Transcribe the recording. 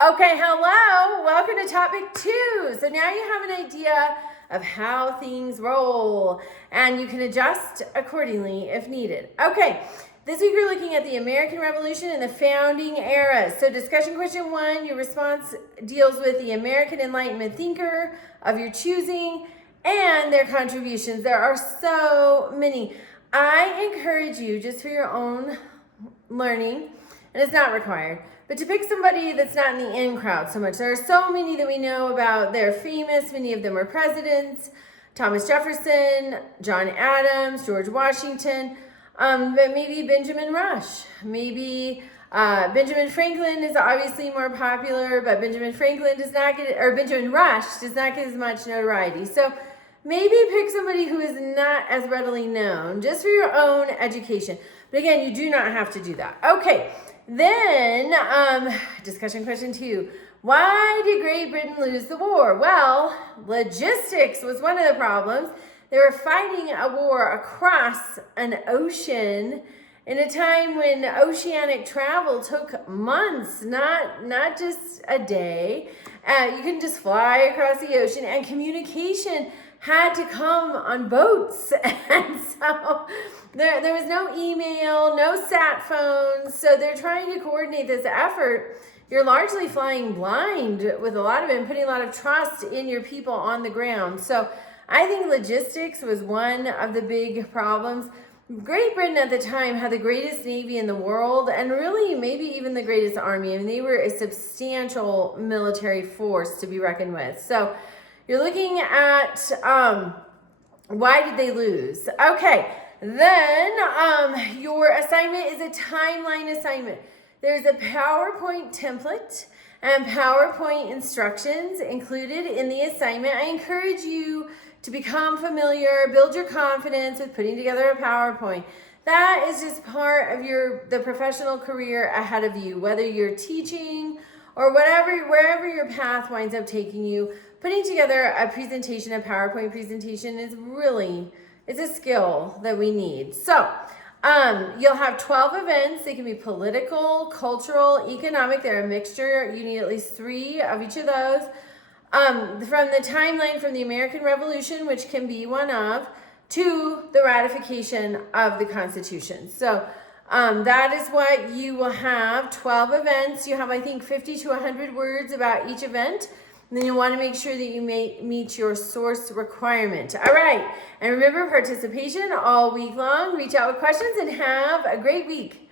Okay, hello. Welcome to topic 2. So now you have an idea of how things roll and you can adjust accordingly if needed. Okay, this week we're looking at the American Revolution and the founding era. So discussion question 1, your response deals with the American Enlightenment thinker of your choosing and their contributions. There are so many. I encourage you, just for your own learning, and it's not required, but to pick somebody that's not in the in crowd so much. There are so many that we know about. They're famous. Many of them are presidents. Thomas Jefferson, John Adams, George Washington, but maybe Benjamin Rush. Maybe Benjamin Franklin is obviously more popular, but Benjamin Rush does not get as much notoriety. So maybe pick somebody who is not as readily known, just for your own education. But again, you do not have to do that. Okay. Then, discussion question 2. Why did Great Britain lose the war? Well, logistics was one of the problems. They were fighting a war across an ocean in a time when oceanic travel took months, not just a day. You couldn't just fly across the ocean, and communication had to come on boats. And so there was no email, no sat phones. So they're trying to coordinate this effort. You're largely flying blind with a lot of it and putting a lot of trust in your people on the ground. So I think logistics was one of the big problems. Great Britain at the time had the greatest navy in the world and really maybe even the greatest army. I mean, they were a substantial military force to be reckoned with. So you're looking at why did they lose? Okay, then your assignment is a timeline assignment. There's a PowerPoint template and PowerPoint instructions included in the assignment. I encourage you to become familiar, build your confidence with putting together a PowerPoint. That is just part of the professional career ahead of you, whether you're teaching or wherever your path winds up taking you. Putting together a presentation, a PowerPoint presentation it's a skill that we need. So you'll have 12 events. They can be political, cultural, economic. They're a mixture. You need at least 3 of each of those. From the timeline from the American Revolution, which can be one of, to the ratification of the Constitution. So that is what you will have, 12 events. You have, I think, 50 to 100 words about each event. And then you want to make sure that you meet your source requirement. All right. And remember, participation all week long. Reach out with questions and have a great week.